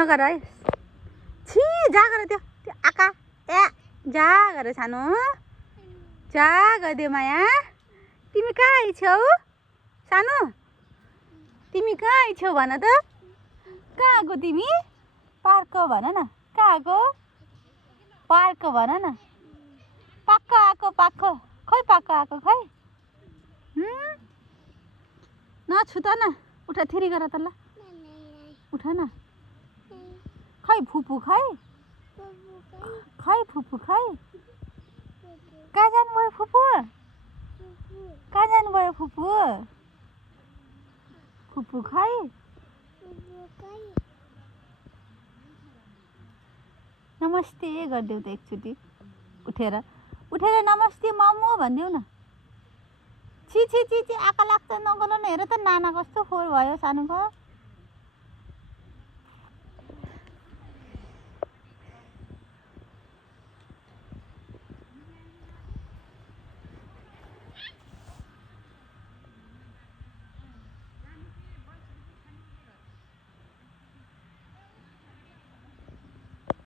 नगर है। छि जा गर त्यो त्यो आका ए जा गर सानो जा गरिदियो माया। तिमी कहाँ आइछौ सानो? तिमी कहाँ आइछौ भन त? कहाँ आएको तिमी? पार्क भन न। कहाँ आएको? पार्क भन न। पाक्क आएको पाक्क। खै पाक्क आएको खै? नछु त न। उठा थेरी गर त ल। उठा न। खै फुपू खै? खै फुपू खै? कहाँ जानुभयो फुपू? कहाँ जानुभयो फुपू? फुपू खै? नमस्ते गरिदेऊ त एकचोटि उठेर। उठेर नमस्ते मम्मो भनिदेऊ न। छि छि छि छि आँखा लाग्छ नगर्नु न। हेर त नाना कस्तो फोहोर भयो सानोको।